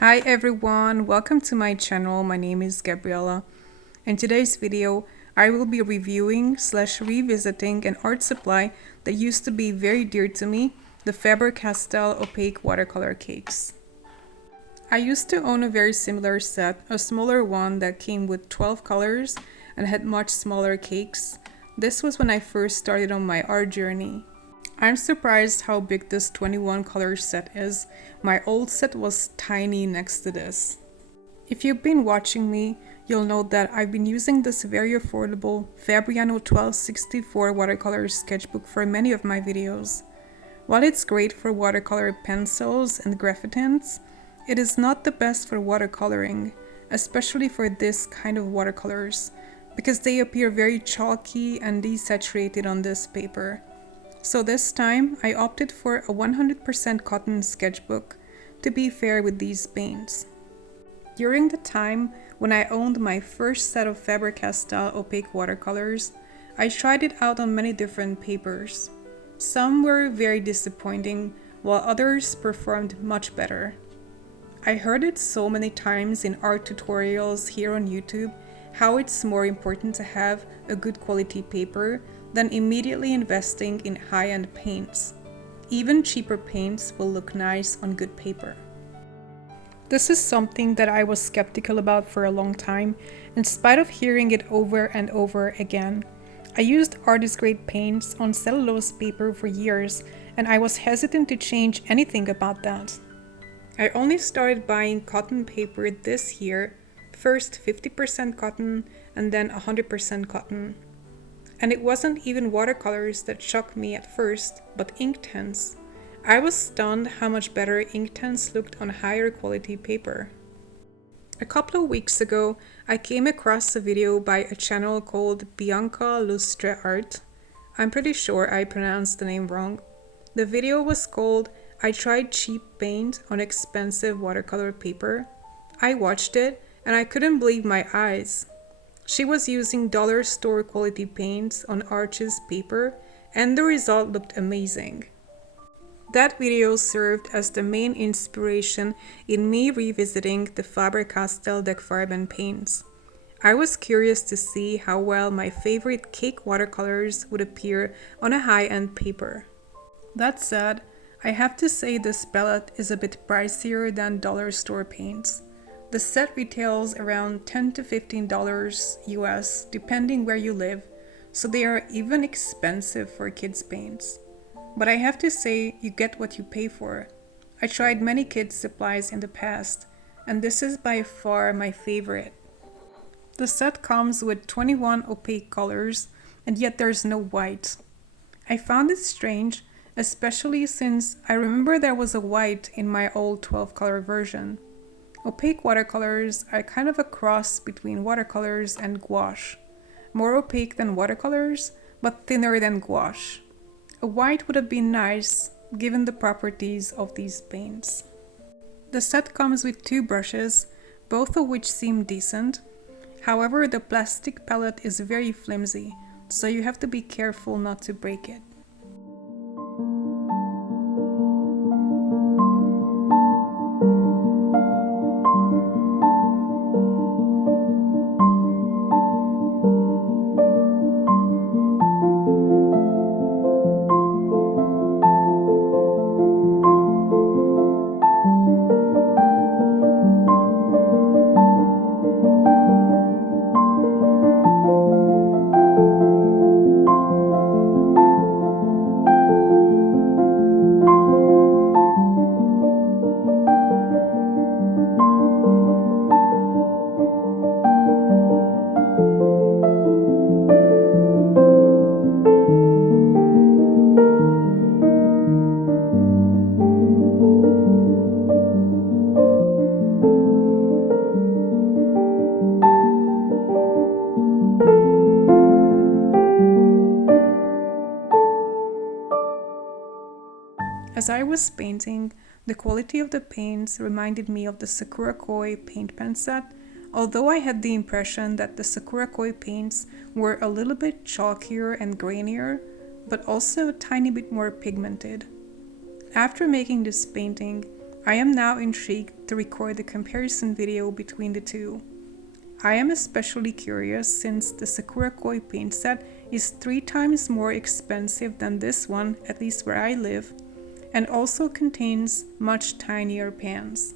Hi everyone, welcome to my channel. My name is Gabriella. In today's video, I will be reviewing / revisiting an art supply that used to be very dear to me, the Faber Castell opaque watercolor cakes. I used to own a very similar set, a smaller one that came with 12 colors and had much smaller cakes. This was when I first started on my art journey. I'm surprised how big this 21 color set is. My old set was tiny next to this. If you've been watching me, you'll know that I've been using this very affordable Fabriano 1264 watercolor sketchbook for many of my videos. While it's great for watercolor pencils and graphitins, it is not the best for watercoloring, especially for this kind of watercolors, because they appear very chalky and desaturated on this paper. So this time, I opted for a 100% cotton sketchbook to be fair with these paints. During the time when I owned my first set of Faber Castell opaque watercolors, I tried it out on many different papers. Some were very disappointing, while others performed much better. I heard it so many times in art tutorials here on YouTube how it's more important to have a good quality paper than immediately investing in high-end paints. Even cheaper paints will look nice on good paper. This is something that I was skeptical about for a long time, in spite of hearing it over and over again. I used artist-grade paints on cellulose paper for years, and I was hesitant to change anything about that. I only started buying cotton paper this year, first 50% cotton and then 100% cotton. And it wasn't even watercolors that shocked me at first, but Inktense. I was stunned how much better Inktense looked on higher quality paper. A couple of weeks ago, I came across a video by a channel called Bianca Lustre Art. I'm pretty sure I pronounced the name wrong. The video was called I Tried Cheap Paint on Expensive Watercolor Paper. I watched it and I couldn't believe my eyes. She was using dollar store quality paints on Arches paper, and the result looked amazing. That video served as the main inspiration in me revisiting the Faber Castell Deckfarben paints. I was curious to see how well my favorite cake watercolors would appear on a high-end paper. That said, I have to say this palette is a bit pricier than dollar store paints. The set retails around $10 to $15 US depending where you live, so they are even expensive for kids' paints. But I have to say, you get what you pay for. I tried many kids' supplies in the past, and this is by far my favorite. The set comes with 21 opaque colors, and yet there's no white. I found it strange, especially since I remember there was a white in my old 12-color version. Opaque watercolors are kind of a cross between watercolors and gouache. More opaque than watercolors, but thinner than gouache. A white would have been nice, given the properties of these paints. The set comes with 2 brushes, both of which seem decent. However, the plastic palette is very flimsy, so you have to be careful not to break it. As I was painting, the quality of the paints reminded me of the Sakura Koi paint pen set, although I had the impression that the Sakura Koi paints were a little bit chalkier and grainier, but also a tiny bit more pigmented. After making this painting, I am now intrigued to record the comparison video between the two. I am especially curious since the Sakura Koi paint set is 3 times more expensive than this one, at least where I live, and also contains much tinier pans.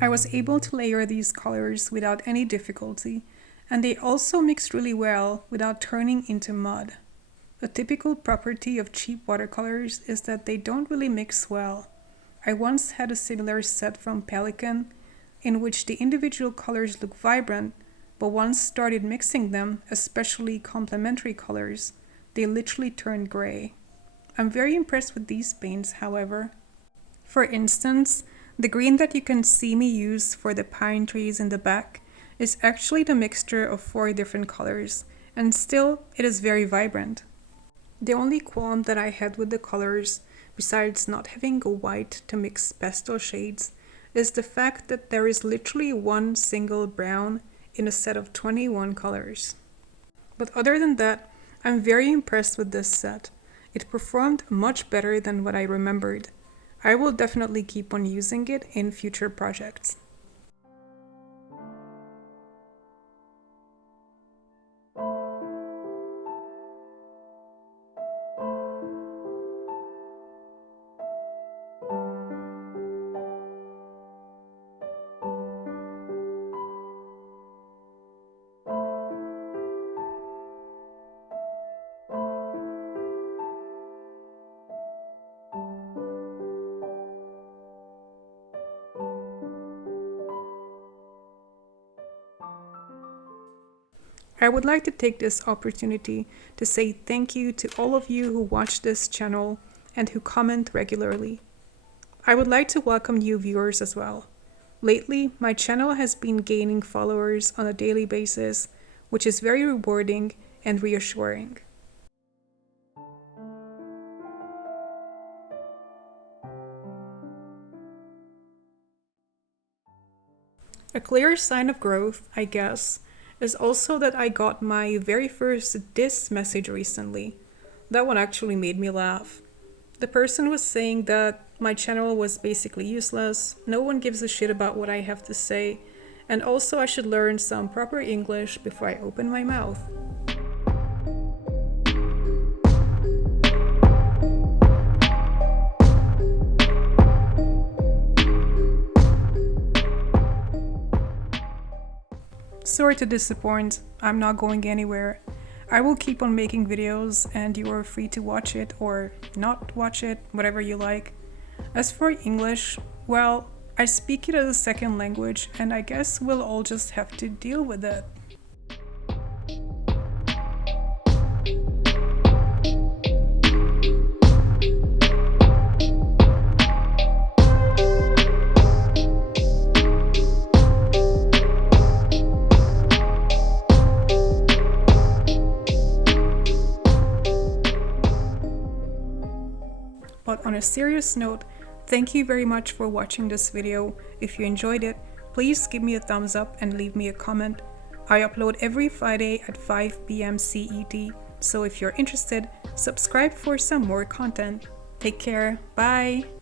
I was able to layer these colors without any difficulty, and they also mixed really well without turning into mud. A typical property of cheap watercolors is that they don't really mix well. I once had a similar set from Pelican, in which the individual colors look vibrant, but once started mixing them, especially complementary colors, they literally turned gray. I'm very impressed with these paints, however. For instance, the green that you can see me use for the pine trees in the back is actually the mixture of 4 different colors, and still it is very vibrant. The only qualm that I had with the colors, besides not having a white to mix pastel shades, is the fact that there is literally one single brown in a set of 21 colors. But other than that, I'm very impressed with this set. It performed much better than what I remembered. I will definitely keep on using it in future projects. I would like to take this opportunity to say thank you to all of you who watch this channel and who comment regularly. I would like to welcome new viewers as well. Lately, my channel has been gaining followers on a daily basis, which is very rewarding and reassuring. A clear sign of growth, I guess, is also that I got my very first diss message recently. That one actually made me laugh. The person was saying that my channel was basically useless, no one gives a shit about what I have to say, and also I should learn some proper English before I open my mouth. Sorry to disappoint, I'm not going anywhere. I will keep on making videos and you are free to watch it or not watch it, whatever you like. As for English, well, I speak it as a second language and I guess we'll all just have to deal with it. But on a serious note, thank you very much for watching this video. If you enjoyed it, please give me a thumbs up and leave me a comment. I upload every Friday at 5 p.m. CET, so if you're interested, subscribe for some more content. Take care, bye!